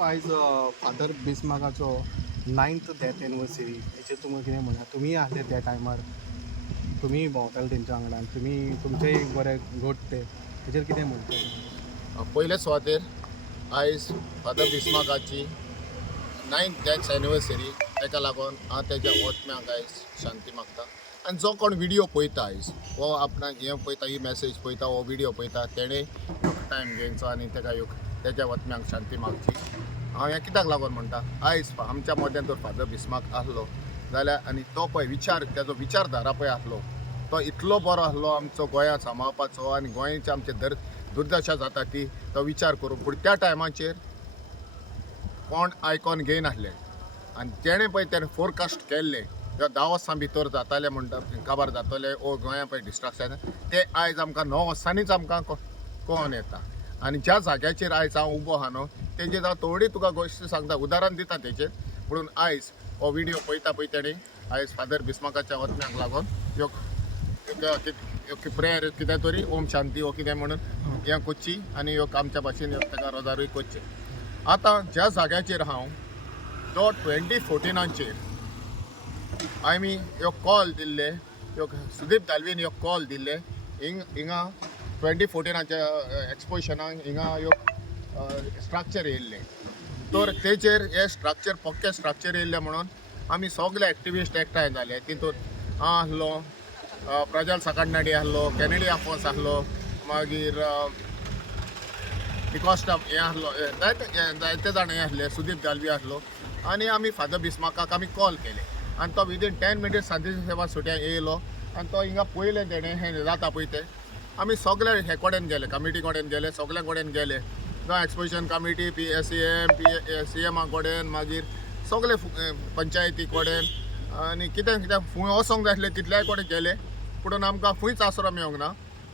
आयज फादर बिस्मार्काचो 9th death anniversary हेचेर तुमकां कितें म्हणा तुमी आहले त्या टायमार तुमी भोंवताले तेंच्या वांगडा तुमी तुमचेय बरे घोट ते हेचेर कितें म्हणटा पयले सुवातेर आयज फादर बिस्मार्काची 9th डेथ एनिवर्सरी ताका लागून हांव तेज्या आत्म्याक आयज शांती मागता आनी जो कोण व्हिडिओ पळयता आयज हो आपणाक हें पळयता ही मॅसेज पळयता हो व्हिडिओ पळयता तेणें टायम घेवचो आनी ताका तेज्या आत्म्याक शांती मागची हांव हें कित्याक लागून म्हणटा आयज आमच्या मद्यान जर फादर बिस्मार्क आसलो जाल्यार आनी तो पळय तेजो विचारधारा पळय आसलो तो इतलो बरो आसलो आमचो गोंया सांबाळपाचो आनी गोंयचे आमचे दुर्दशा जाता ती तो विचार करून पूण त्या टायमाचेर कोण आयकॉन घेयनासले आनी तेणें पळय तेणें फोरकास्ट केल्लें किंवा 10 वर्सां भितर जातालें म्हणटा काबार जातलें ओ गोंया पळय डिस्ट्रक्शन तें आयज आमकां 9 वर्सांनीच आमकां कळोन येता आनी ज्या जाग्याचेर आयज हांव उबो आहा न्हू तेजेर हांव थोडी तुका गोश्ट सांगता उदाहरण दिता तेजेर म्हणून आयज हो व्हिडिओ पळयता पळय तेणें आयज फादर बिस्मार्काच्या आत्म्याक लागून प्रेयर कितें तरी ओम शांती हो कितें म्हणून हें कोच्ची आनी आमच्या भाशेन ताका रोजारूय कोच्चे आतां ज्या जाग्याचेर हांव तो 2014 आमी ह्यो कॉल दिल्ले सुदीप दालवीन ह्यो कॉल दिल्ले हिंगा 2014 एक्सपोजिशनाक हिंगा ह्यो स्ट्रक्चर येयल्ले तर तेचेर हे स्ट्रक्चर पक्के स्ट्रक्चर येयल्ले म्हणून आमी सगळे एक्टिविस्ट एकठांय जाले तितून हांव आसलो प्रजल सकाडनाडी आसलो कॅनेडी आफोस आसलो मागीर डिकॉस्टा हें आसलो जायते जाण हें आसले सुदीप दालवी आसलो आनी आमी फादर बिस्मार्काक आमी कॉल केले आनी तो विदीन 10 मिनिट्स सांजेची सेवा सुट्या येयलो आनी तो हिंगा पयलें तेणें हें जाता पळय तें आमी सगळे हे कडेन गेले कमिटी कडेन गेले सगळे कडेन गेले जावं एक्सपोजिशन कमिटी CMA कडेन मागीर सगळे पंचायती कडेन आनी कितें फूंय वचोंक जाय आसलें तितल्याय कडेन गेले पुणून आमकां खंयच आसरो मेळोंक ना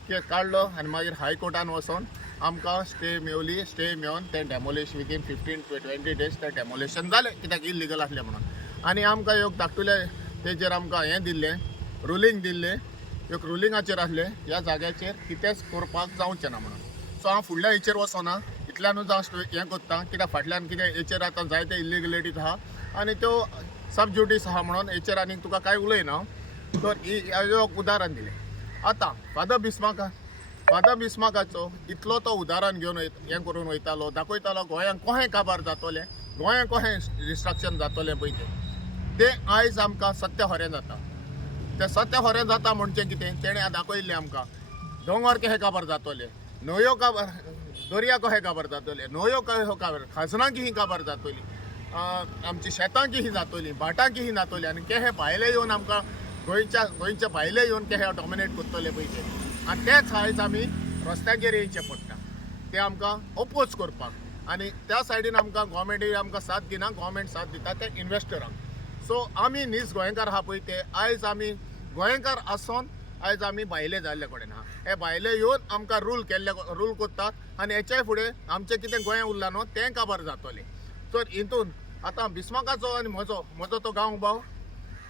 कित्याक काडलो आनी मागीर हायकोर्टान वचोन आमकां स्टे मेवली स्टे मेळोन तें डेमोलिश विदीन 15 to 20 days तें डेमोलिशन जालें कित्याक इल्लिगल आसलें म्हणून आनी आमकां धाकटुले तेजेर आमकां हें दिल्लें रुलींग दिल्लें रुलिंगाचेर आसलें ह्या जाग्याचेर कितेंच करपाक जावचें ना म्हणून सो हांव फुडल्या हेचेर वचोना इतल्यानूच हांव हें करता कित्याक फाटल्यान कितें हेचेर आतां जायते इल्लिगलिटीज आहा आनी त्यो सब ड्युटीज आहा म्हणून हेचेर आनी तुका कांय उलयना तर हेजो उदाहरण दिलें आतां फादर बिस्मार्काचो इतलो तो उदाहरण घेवन हें करून वयतालो दाखयतालो गोंयांक कशें काबार जातलें गोंयांक कशें डिस्ट्रक्शन जातलें पळय तें आयज आमकां सत्य खरें जाता तें सत्य खरें जाता म्हणजे कितें तेणें दाखयल्लें आमकां दोंगर कशें काबार जातले न्हंयो काबार दर्या कशें काबार जातले न्हंयो कशें काबार खाजनां कशीं काबार जातलीं आमची शेतां कशीं जातलीं भाटां कशीं जातलीं आनी कशें भायले येवन आमकां गोंयच्या भायले येवन कशें डॉमिनेट करतले पळय ते आनी तेंच आयज आमी रस्त्याचेर येवचें पडटा तें आमकां ओपोज करपाक आनी त्या सायडीन आमकां गोवोरमेंटूय आमकां साथ दिना गोवोरमेंट साथ दिता ते इन्वेस्टरांक सो आमी नीज गोंयकार आहा पळय ते आयज आमी गोंयकार आसोन आयज आमी भायले जाल्ले कडेन आहा हे भायले येवन आमकां रूल करतात आनी हेच्याय फुडें आमचें कितें गोंया उरलां न्हू तें काबार जातलें तर हितून आतां बिस्मार्काचो आनी म्हजो तो गांव भाव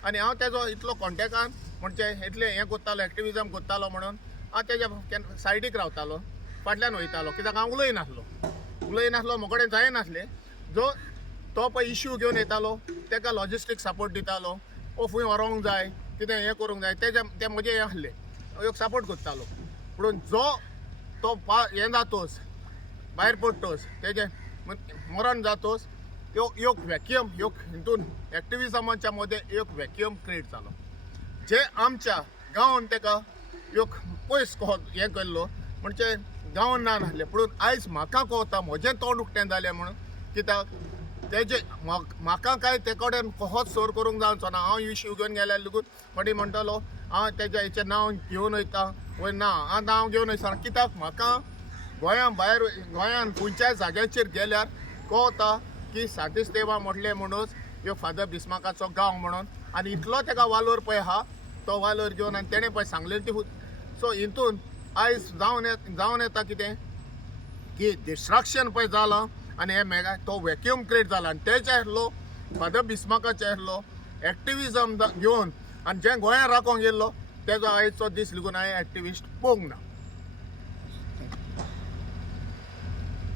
आनी हांव तेजो इतलो कॉन्टेक्टान म्हणजे इतलें हें करतालो एक्टिविजम करतालो म्हणून हांव तेज्या सायडीक रावतालो फाटल्यान वयतालो कित्याक हांव उलयनासलो म्हजे कडेन जायनासलें जो तो पळय इश्यू घेवन येतालो ताका लॉजिस्टीक सपोर्ट दितालो ओ फूंय व्हरोंक जाय कितें हें करूंक जाय तें म्हजें हें आसलें हांव सपोर्ट करतालो पूण जो तो हें जातोच भायर पडटोच तेजें मरण जातोच एक वॅक्यूम हितून एक्टिविजमाच्या मदें एक वॅक्यूम क्रिएट जालो जे आमच्या गांवान ताका पयस हें केल्लो म्हणजे गांवान ना नासलें पूण आयज म्हाका कळटा म्हजें तोंड उक्तें जालें म्हणून कित्याक तेजे म्हाका काय ते कडेन कसोच सोर करूंक जावचो ना हांव इश्यू घेवन गेल्यार लेगून कोणी म्हणटलो हांव तेजें हेचें नांव घेवन वयता वय ना हांव नांव घेवन वयता कित्याक म्हाका गोंयान खंयच्याय जाग्याचेर गेल्यार कळटा की सांतिस्तेवा म्हटलें म्हणूच ह्यो फादर बिस्मार्काचो गांव म्हणून आनी इतलो ताका वालोर पळय आहा तो वालोर घेवन आनी तेणें पळय सांगलें ती सो हितून आयज जावन येता कितें की डिस्ट्रक्शन पळय जालां आनी हे मेगा तो वॅक्यूम क्रिएट जाला आनी तेच्या आसलो फादर बिस्मार्काचे आसलो एक्टिविजम घेवन आनी जे गोंयांत राखोंक गेल्लो तेजो आयचो दीस लेगून हांवें एक्टिविस्ट पळोवंक ना